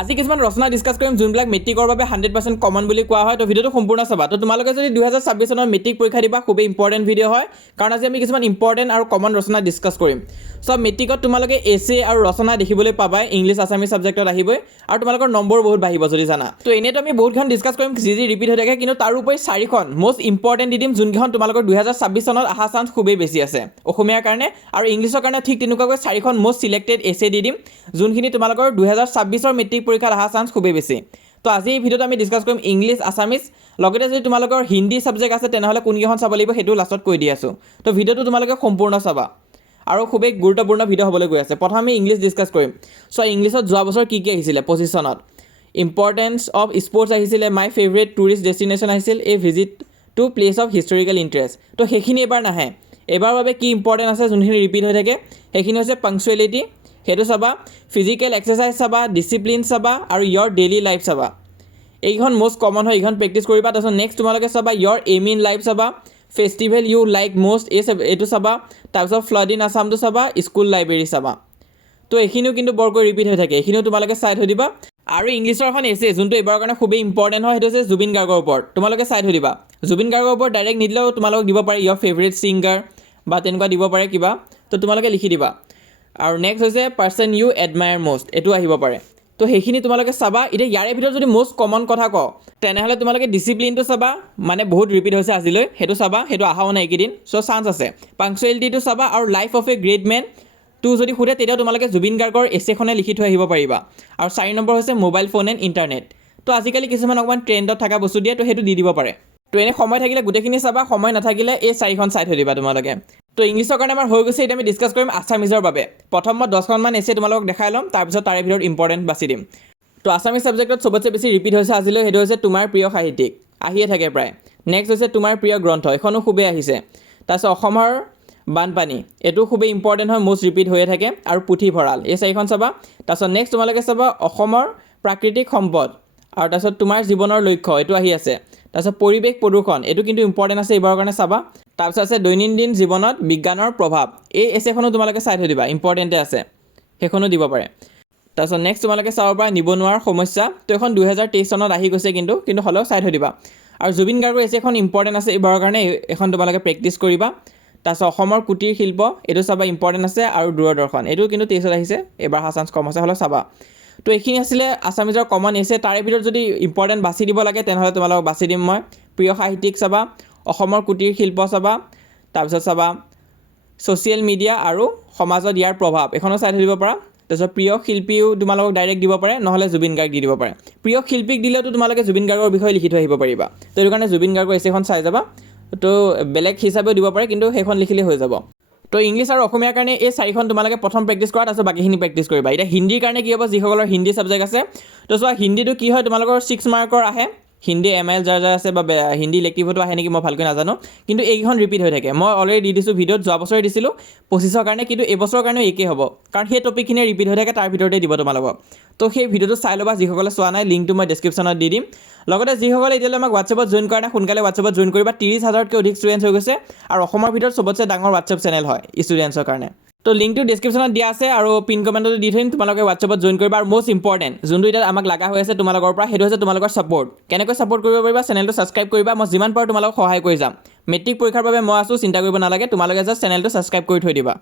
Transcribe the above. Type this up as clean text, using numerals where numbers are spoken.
আজি কিছুমান ৰচনা ডিসকাস কৰিম যোনবিলাক মেট্ৰিকৰ বাবে 100% কমন বুলি কোৱা হয়। তো ভিডিওটো সম্পূৰ্ণ চাবা। তো তোমালোকে যদি 2026 চনৰ মেট্ৰিক পৰীক্ষা দিবা খুবেই ইম্পৰ্টেন্ট ভিডিও হয়, কাৰণ আজি আমি কিছুমান ইম্পৰ্টেন্ট আৰু কমন ৰচনা ডিসকাস কৰিম। সব মেট্ৰিকত তোমালোকে এছে আৰু ৰচনা দেখিবলৈ পাবাই, ইংলিশ আছামিজ সাবজেক্টত আহিবই, আৰু তোমালোকৰ নম্বৰ বহুত বাঢ়িব যদি জানা। তো এনেতো আমি বহুতখন ডিসকাস কৰিম যি ৰিপিট হৈ থাকে, কিন্তু তাৰ উপৰি 4খন মোস্ট ইম্পৰ্টেন্ট দি দিম যোনখন তোমালোকৰ 2026 চনত আহা চান্স খুবেই বেছি আছে অসমীয়াৰ কাৰণে, আৰু ইংলিছৰ কাৰণে ঠিক তেনেকুৱাকৈ 4খন মোস্ট সিলেক্টেড এছে দি দিম যোনখিনি তোমালোকৰ 2026 মেট্ৰিক পৰীক্ষাত আহা চান্স খুবেই বেছি। তো আজি এই ভিডিওত আমি ডিসকাস কৰিম ইংলিশ আছামিজ, লগতে যদি তোমালোকৰ হিন্দী সাবজেক্ট আছে তেনেহলে কোনকেইখন চাব লাগিব সেইটো লাষ্টত কৈ দি আছো। তো ভিডিওটো তোমালোকে সম্পূৰ্ণ চাবা আৰু খুবেই গুৰুত্বপূৰ্ণ ভিডিও হ'বলৈ গৈ আছে। প্ৰথমে আমি ইংলিশ ডিসকাস কৰিম। সো ইংলিশত যোৱা বছৰ কি আহিছিলে পজিশনত, ইম্পৰ্টেন্স অফ স্পৰ্টছ আহিছিলে, মাই ফেভৰেট টুৰিষ্ট ডেষ্টিনেশ্যন আহিছিল, a visit to place of historical interest. তো সেইখিনি এবাৰ নাহে, এবাৰ বাবে কি ইম্পৰ্টেন্ট আছে যোনখিনি ৰিপিট হৈ থাকে সেইখিনি হৈছে পাংচুৱেলিটি, সেইটো চাবা, ফিজিকেল এক্সাৰসাইজ চাবা, ডিসিপ্লিন চাবা, আৰু ইয়ৰ ডেইলি লাইফ চাবা। এইখন মোস্ট কমন হয়, এইখন প্ৰেক্টিছ কৰিবা। তাৰপিছত নেক্সট তোমালোকে চাবা ইয়ৰ এম ইন লাইফ চাবা, ফেষ্টিভেল ইউ লাইক মোষ্ট এইটো চাবা, তাৰপিছত ফ্লাড ইন আছামটো চাবা, স্কুল লাইব্ৰেৰী চাবা। তো এইখিনিও কিন্তু বৰকৈ ৰিপিট হৈ থাকে, এইখিনিও তোমালোকে চাই থৈ দিবা। আৰু ইংলিছৰ এখন এছে যোনটো এইবাৰৰ কাৰণে খুবেই ইম্পৰ্টেণ্ট হয়, সেইটো হৈছে জুবিন গাৰ্গৰ ওপৰত, তোমালোকে চাই থৈ দিবা। জুবিন গাৰ্গৰ ওপৰত ডাইৰেক্ট নিদিলেও তোমালোকক দিব পাৰে ইয়ৰ ফেভৰেট ছিংগাৰ বা তেনেকুৱা দিব পাৰে কিবা, তো তোমালোকে লিখি দিবা। আৰু নেক্সট হৈছে পাৰ্চন ইউ এডমায়াৰ মোষ্ট, এইটো আহিব পাৰে। তো সেইখিনি তোমালোকে চাবা। এতিয়া ইয়াৰে ভিতৰত যদি মোস্ট কমন কথা কওঁ তেনেহ'লে তোমালোকে ডিচিপ্লিনটো চাবা, মানে বহুত ৰিপিট হৈছে আজিলৈ, সেইটো চাবা, সেইটো অহাও নাই এইকেইদিন, চ' চান্স আছে। পাংচুৱেলিটিটো চাবা, আৰু life of a great men টো যদি সোধে তেতিয়াও তোমালোকে জুবিন গাৰ্গৰ এছেখনে লিখি থৈ আহিব পাৰিবা। আৰু 4 নম্বৰ হৈছে মোবাইল ফোন এণ্ড ইণ্টাৰনেট। তো আজিকালি কিছুমান অকণমান ট্ৰেণ্ডত থকা বস্তু দিয়ে, তো সেইটো দি দিব পাৰে। তো এনে সময় থাকিলে গোটেইখিনি চাবা, সময় নাথাকিলে এই 4খন চাই থৈ দিবা তোমালোকে। তো ইংলিছৰ কাৰণে আমাৰ হৈ গৈছে, এতিয়া আমি ডিসকাস কৰিম আছামিজৰ বাবে। প্ৰথম মই 10খনমান এছে তোমালোকক দেখাই ল'ম, তাৰপিছত তাৰে ভিতৰত ইম্পৰ্টেণ্ট বাছি দিম। তো আছামিজ সাবজেক্টত চবতছে বেছি ৰিপিট হৈছে আজিলৈ, সেইটো হৈছে তোমাৰ প্ৰিয় সাহিত্যিক, আহিয়ে থাকে প্ৰায়। নেক্সট হৈছে তোমাৰ প্ৰিয় গ্ৰন্থ, এইখনো খুবেই আহিছে। তাৰপিছত অসমৰ বানপানী, এইটো খুবেই ইম্পৰ্টেণ্ট হয়, মোস্ট ৰিপিট হৈয়ে থাকে। আৰু পুথিভঁৰাল, এই 4খন চাবা। তাৰপিছত নেক্সট তোমালোকে চাবা অসমৰ প্ৰাকৃতিক সম্পদ, আৰু তাৰপিছত তোমাৰ জীৱনৰ লক্ষ্য, এইটো আহি আছে। তাৰপিছত পৰিৱেশ প্ৰদূষণ, এইটো কিন্তু ইম্পৰ্টেণ্ট আছে এইবাৰৰ কাৰণে, চাবা। তাৰপিছত আছে দৈনন্দিন জীৱনত বিজ্ঞানৰ প্ৰভাৱ, এই এছেখনো তোমালোকে চাই থৈ দিবা, ইম্পৰ্টেণ্টে আছে, সেইখনো দিব পাৰে। তাৰপিছত নেক্সট তোমালোকে চাব পাৰা নিবনুৱাৰ সমস্যা, তো এখন 2023 চনত আহি গৈছে কিন্তু হ'লেও চাই থৈ দিবা। আৰু জুবিন গাৰ্গৰ এছেখন ইম্পৰ্টেণ্ট আছে এইবাৰৰ কাৰণে, এখন তোমালোকে প্ৰেক্টিছ কৰিবা। তাৰপিছত অসমৰ কুটিৰ শিল্প, এইটো চাবা, ইম্পৰ্টেণ্ট আছে। আৰু দূৰদৰ্শন, এইটো কিন্তু 23ত আহিছে, এইবাৰ অহা চান্স কম আছে, হ'লেও চাবা। তো এইখিনি আছিলে আছামিজৰ কমন এছে। তাৰে ভিতৰত যদি ইম্পৰ্টেণ্ট বাছি দিব লাগে তেনেহ'লে তোমালোকক বাছি দিম মই। প্ৰিয় সাহিত্যিক চাবা, অসমৰ কুটিৰ শিল্প চাবা, তাৰপিছত চাবা ছ'চিয়েল মিডিয়া আৰু সমাজত ইয়াৰ প্ৰভাৱ, এইখনো চাই থৈ দিব পাৰা। তাৰপিছত প্ৰিয় শিল্পীও তোমালোকক ডাইৰেক্ট দিব পাৰে, নহ'লে জুবিন গাৰ্গ দি দিব পাৰে। প্ৰিয় শিল্পীক দিলেওতো তোমালোকে জুবিন গাৰ্গৰ বিষয়ে লিখি থৈ আহিব পাৰিবা। তো সেইটো কাৰণে জুবিন গাৰ্গৰ এছেখন চাই যাবা। তো বেলেগ হিচাপেও দিব পাৰে, কিন্তু সেইখন লিখিলে হৈ যাব। তো ইংলিছ আৰু অসমীয়াৰ কাৰণে এই 4খন তোমালোকে প্ৰথম প্ৰেক্টিছ কৰা, তাৰপিছত বাকীখিনি প্ৰেক্টিছ কৰিবা। এতিয়া হিন্দীৰ কাৰণে কি হ'ব, যিসকলৰ হিন্দী সাবজেক্ট আছে, তো চোৱা হিন্দীটো কি হয়, তোমালোকৰ 6 মাৰ্কৰ আহে। হিন্দী MIL যাৰ আছে বা হিন্দী ইলেক্টিভতো আহে নেকি মই ভালকৈ নাজানো, কিন্তু এইকেইখন ৰিপিট হৈ থাকে। মই অলৰেডি দি দিছোঁ ভিডিঅ'ত, যোৱা বছৰে দিছিলোঁ 25ৰ কাৰণে, কিন্তু এইবছৰৰ কাৰণেও একেই হ'ব, কাৰণ সেই টপিকখিনি ৰিপিট হৈ থাকে, তাৰ ভিতৰতে দিব তোমালোকক। তো সেই ভিডিঅ'টো চাই ল'বা, যিসকলে চোৱা নাই, লিংকটো মই ডেছক্ৰিপশ্যনত দি দিম। লগতে যিসকলে এতিয়ালৈ আমাক হোৱাটছএপত জইন কৰা নাই, সোনকালে হোৱাটছএপত জইন কৰিবা। 30,000তকৈ অধিক ষ্টুডেণ্টছ হৈ গৈছে, আৰু অসমৰ ভিতৰত চবতছে ডাঙৰ হোৱাটছএপ চেনেল হয় ষ্টুডেণ্টছৰ কাৰণে। তো লিংকটো ডেছক্ৰিপশ্যনত দিয়া আছে, আৰু পিন কমেণ্টতো দি থৈ দিম, তোমালোকে হোৱাটছএপত জইন কৰিবা। আৰু মোষ্ট ইম্পৰ্টেণ্ট যোনটো এতিয়া আমাক লগা হৈ আছে তোমালোকৰ পৰা, সেইটো হৈছে তোমালোকৰ ছাপোৰ্ট। কেনেকৈ ছাপোৰ্ট কৰিব পাৰিবা, চেনেলটো ছাবস্ক্ৰাইব কৰিবা, মই যিমান পাৰোঁ তোমালোকক সহায় কৰি যাম। মেট্ৰিক পৰীক্ষাৰ বাবে মই আছোঁ, চিন্তা কৰিব নালাগে, তোমালোকে জাষ্ট চেনেলটো ছাবস্ক্ৰাইব কৰি থৈ দিবা।